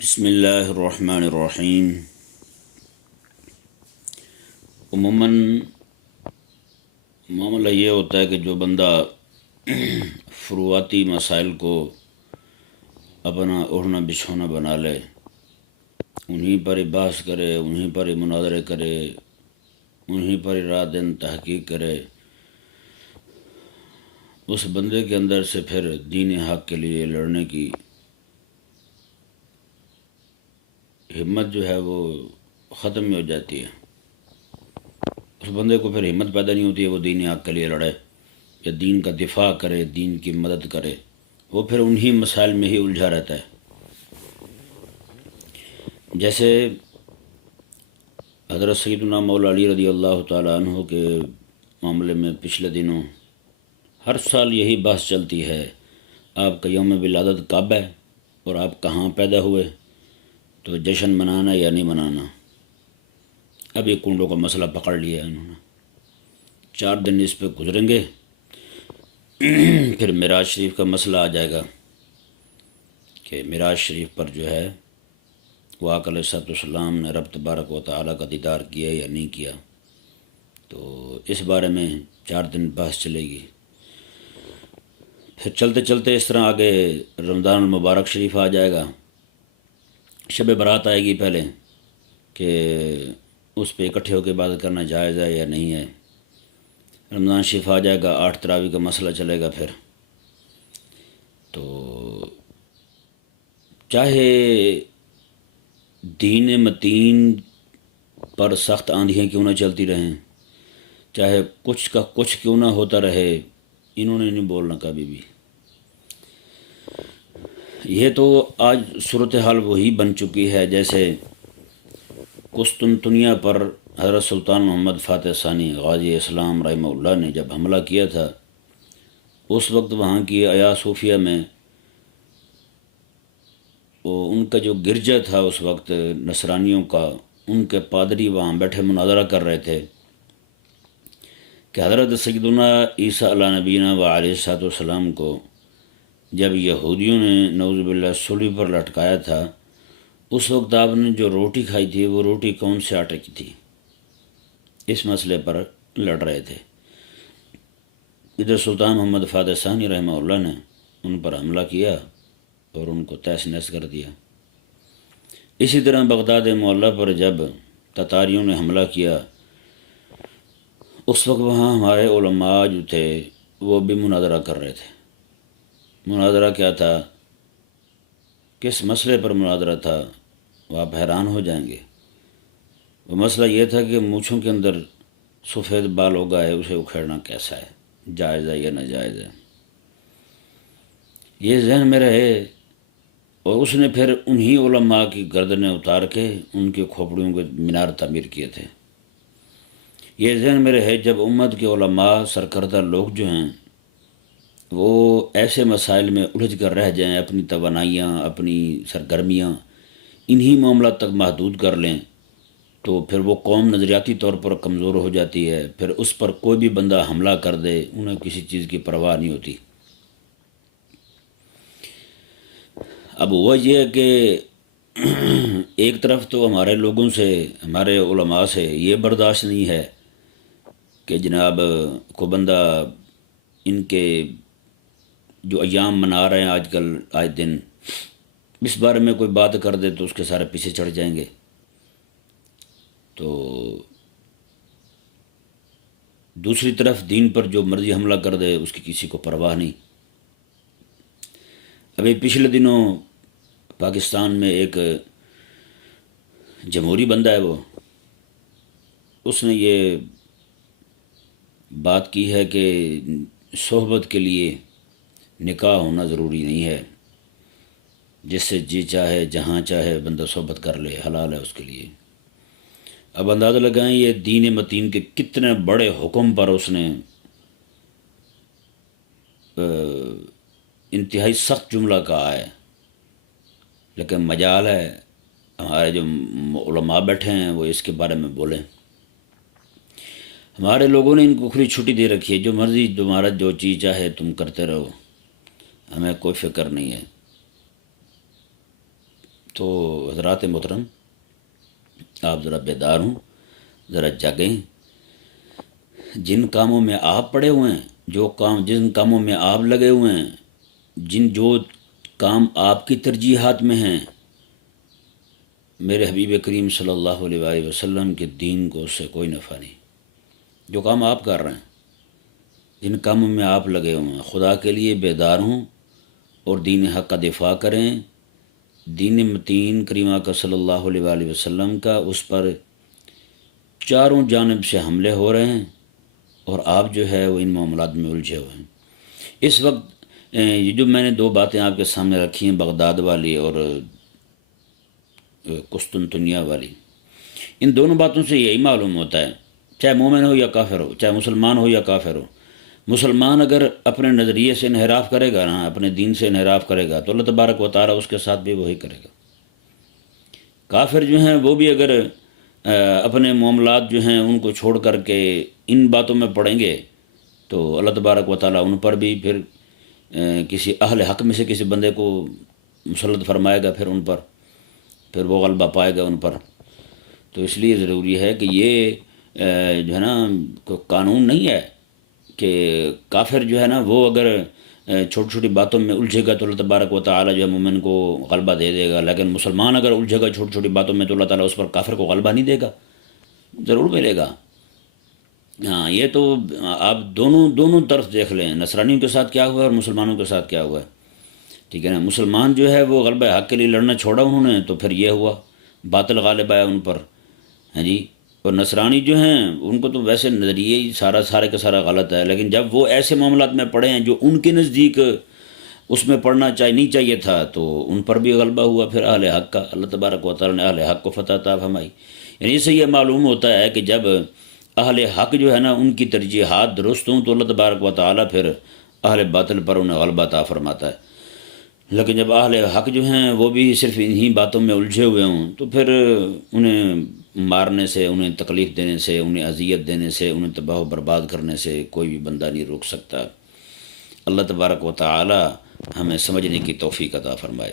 بسم اللہ الرحمن الرحیم۔ عموماً معاملہ یہ ہوتا ہے کہ جو بندہ فروعاتی مسائل کو اپنا اوڑھنا بچھونا بنا لے، انہیں پر ہی بحث کرے، انہیں پر ہی مناظرے کرے، انہیں پر ہی رات دن تحقیق کرے، اس بندے کے اندر سے پھر دین حق کے لیے لڑنے کی ہمت جو ہے وہ ختم ہی ہو جاتی ہے۔ اس بندے کو پھر ہمت پیدا نہیں ہوتی ہے وہ دین حق کے لیے لڑے یا دین کا دفاع کرے، دین کی مدد کرے، وہ پھر انہی مسائل میں ہی الجھا رہتا ہے۔ جیسے حضرت سیدنا مولا علی رضی اللہ تعالیٰ عنہ کے معاملے میں پچھلے دنوں ہر سال یہی بحث چلتی ہے، آپ کا یوم ولادت کب ہے اور آپ کہاں پیدا ہوئے، تو جشن منانا یا نہیں منانا۔ اب یہ کنڈوں کا مسئلہ پکڑ لیا ہے انہوں نے، 4 دن اس پہ گزریں گے، پھر معراج شریف کا مسئلہ آ جائے گا کہ معراج شریف پر جو ہے وہ آقا علیہ السلام نے رب تبارک و تعالیٰ کا دیدار کیا یا نہیں کیا، تو اس بارے میں 4 دن بحث چلے گی۔ پھر چلتے چلتے اس طرح آگے رمضان المبارک شریف آ جائے گا، شب برات آئے گی پہلے کہ اس پہ اکٹھے ہو کے عبادت کرنا جائز ہے یا نہیں ہے، رمضان شریف آ جائے گا، 8 تراویح کا مسئلہ چلے گا۔ پھر تو چاہے دین متین پر سخت آندھیاں کیوں نہ چلتی رہیں، چاہے کچھ کا کچھ کیوں نہ ہوتا رہے، انہوں نے نہیں بولنا کبھی بھی۔ یہ تو آج صورتحال وہی بن چکی ہے جیسے قسطنطنیہ پر حضرت سلطان محمد فاتح ثانی غازی اسلام رحمہ اللہ نے جب حملہ کیا تھا، اس وقت وہاں کی آیا صوفیہ میں وہ ان کا جو گرجا تھا اس وقت نصرانیوں کا، ان کے پادری وہاں بیٹھے مناظرہ کر رہے تھے کہ حضرت سیدنا عیسیٰ علیہ نبینا و علیہ الصلوۃ والسلام کو جب یہودیوں نے نعوذ باللہ صلیب پر لٹکایا تھا، اس وقت آپ نے جو روٹی کھائی تھی وہ روٹی کون سے آٹے کی تھی، اس مسئلے پر لڑ رہے تھے۔ ادھر سلطان محمد فاتح ثانی رحمہ اللہ نے ان پر حملہ کیا اور ان کو تہس نہس کر دیا۔ اسی طرح بغداد معلیٰ پر جب تتاریوں نے حملہ کیا، اس وقت وہاں ہمارے علماء جو تھے وہ بھی مناظرہ کر رہے تھے۔ مناظرہ کیا تھا، کس مسئلے پر مناظرہ تھا، وہ آپ حیران ہو جائیں گے۔ وہ مسئلہ یہ تھا کہ مونچھوں کے اندر سفید بال ہو گئے، اسے اکھیڑنا کیسا ہے، جائز ہے یا ناجائز ہے، یہ ذہن میں رہے۔ اور اس نے پھر انہی علماء کی گردنیں اتار کے ان کے کھوپڑیوں کے مینار تعمیر کیے تھے۔ یہ ذہن میں رہے جب امت کے علماء سرکردہ لوگ جو ہیں وہ ایسے مسائل میں الجھ کر رہ جائیں، اپنی توانائیاں، اپنی سرگرمیاں انہی معاملات تک محدود کر لیں، تو پھر وہ قوم نظریاتی طور پر کمزور ہو جاتی ہے، پھر اس پر کوئی بھی بندہ حملہ کر دے، انہیں کسی چیز کی پرواہ نہیں ہوتی۔ اب ہوا یہ ہے کہ ایک طرف تو ہمارے لوگوں سے، ہمارے علماء سے یہ برداشت نہیں ہے کہ جناب کو بندہ ان کے جو ایام منا رہے ہیں آج کل آج دن، اس بارے میں کوئی بات کر دے تو اس کے سارے پیچھے چڑھ جائیں گے۔ تو دوسری طرف دین پر جو مرضی حملہ کر دے اس کی کسی کو پرواہ نہیں۔ ابھی پچھلے دنوں پاکستان میں ایک جمہوری بندہ ہے، وہ اس نے یہ بات کی ہے کہ صحبت کے لیے نکاح ہونا ضروری نہیں ہے، جس سے جی چاہے جہاں چاہے بندہ صحبت کر لے، حلال ہے اس کے لیے۔ اب اندازہ لگائیں یہ دین متین کے کتنے بڑے حکم پر اس نے انتہائی سخت جملہ کہا ہے، لیکن مجال ہے ہمارے جو علماء بیٹھے ہیں وہ اس کے بارے میں بولیں۔ ہمارے لوگوں نے ان کو کھلی چھٹی دے رکھی ہے، جو مرضی تمہارا جو چیز چاہے تم کرتے رہو، ہمیں کوئی فکر نہیں ہے۔ تو حضرات محترم، آپ ذرا بیدار ہوں، ذرا جاگیں۔ جن کاموں میں آپ پڑے ہوئے ہیں، جن کاموں میں آپ لگے ہوئے ہیں، جو کام آپ کی ترجیحات میں ہیں، میرے حبیب کریم صلی اللہ علیہ وآلہ وسلم کے دین کو اس سے کوئی نفع نہیں۔ جو کام آپ کر رہے ہیں، جن کاموں میں آپ لگے ہوئے ہیں، خدا کے لیے بیدار ہوں اور دین حق کا دفاع کریں۔ دین متین کریمہ کا صلی اللہ علیہ وآلہ وسلم کا اس پر چاروں جانب سے حملے ہو رہے ہیں، اور آپ جو ہے وہ ان معاملات میں الجھے ہوئے ہیں۔ اس وقت یہ جو میں نے دو باتیں آپ کے سامنے رکھی ہیں، بغداد والی اور قسطنطنیہ والی، ان دونوں باتوں سے یہی معلوم ہوتا ہے، چاہے مومن ہو یا کافر ہو، چاہے مسلمان ہو یا کافر ہو، مسلمان اگر اپنے نظریے سے انحراف کرے گا نا، اپنے دین سے انحراف کرے گا، تو اللہ تبارک و تعالیٰ اس کے ساتھ بھی وہی کرے گا۔ کافر جو ہیں وہ بھی اگر اپنے معاملات جو ہیں ان کو چھوڑ کر کے ان باتوں میں پڑیں گے، تو اللہ تبارک و تعالیٰ ان پر بھی پھر کسی اہل حق میں سے کسی بندے کو مسلط فرمائے گا، پھر وہ غلبہ پائے گا ان پر۔ تو اس لیے ضروری ہے کہ یہ جو ہے نا کوئی قانون نہیں ہے کہ کافر جو ہے نا وہ اگر چھوٹی چھوٹی باتوں میں الجھے گا تو اللہ تبارک و تعالیٰ جو ہے مومن کو غلبہ دے دے گا، لیکن مسلمان اگر الجھے گا چھوٹی چھوٹی باتوں میں تو اللہ تعالیٰ اس پر کافر کو غلبہ نہیں دے گا، ضرور ملے گا۔ ہاں، یہ تو آپ دونوں طرف دیکھ لیں، نصرانیوں کے ساتھ کیا ہوا ہے اور مسلمانوں کے ساتھ کیا ہوا ہے، ٹھیک ہے نا۔ مسلمان جو ہے وہ غلبہ حق کے لیے لڑنا چھوڑا انہوں نے، تو پھر یہ ہوا، باطل غالب آیا ان پر، ہاں جی۔ اور نصرانی جو ہیں ان کو تو ویسے نظریے ہی سارے کا سارا غلط ہے، لیکن جب وہ ایسے معاملات میں پڑے ہیں جو ان کے نزدیک اس میں پڑھنا نہیں چاہیے تھا، تو ان پر بھی غلبہ ہوا پھر اہل حق کا۔ اللہ تبارک و تعالیٰ نے اہل حق کو فتح عطا فرمائی۔ یعنی اس سے یہ معلوم ہوتا ہے کہ جب اہل حق جو ہے نا ان کی ترجیحات درست ہوں تو اللہ تبارک و تعالیٰ پھر اہل باطل پر انہیں غلبہ عطا فرماتا ہے۔ لیکن جب اہل حق جو ہیں وہ بھی صرف انہی باتوں میں الجھے ہوئے ہوں تو پھر انہیں مارنے سے، انہیں تکلیف دینے سے، انہیں اذیت دینے سے، انہیں تباہ و برباد کرنے سے کوئی بھی بندہ نہیں روک سکتا۔ اللہ تبارک و تعالی ہمیں سمجھنے کی توفیق عطا فرمائے۔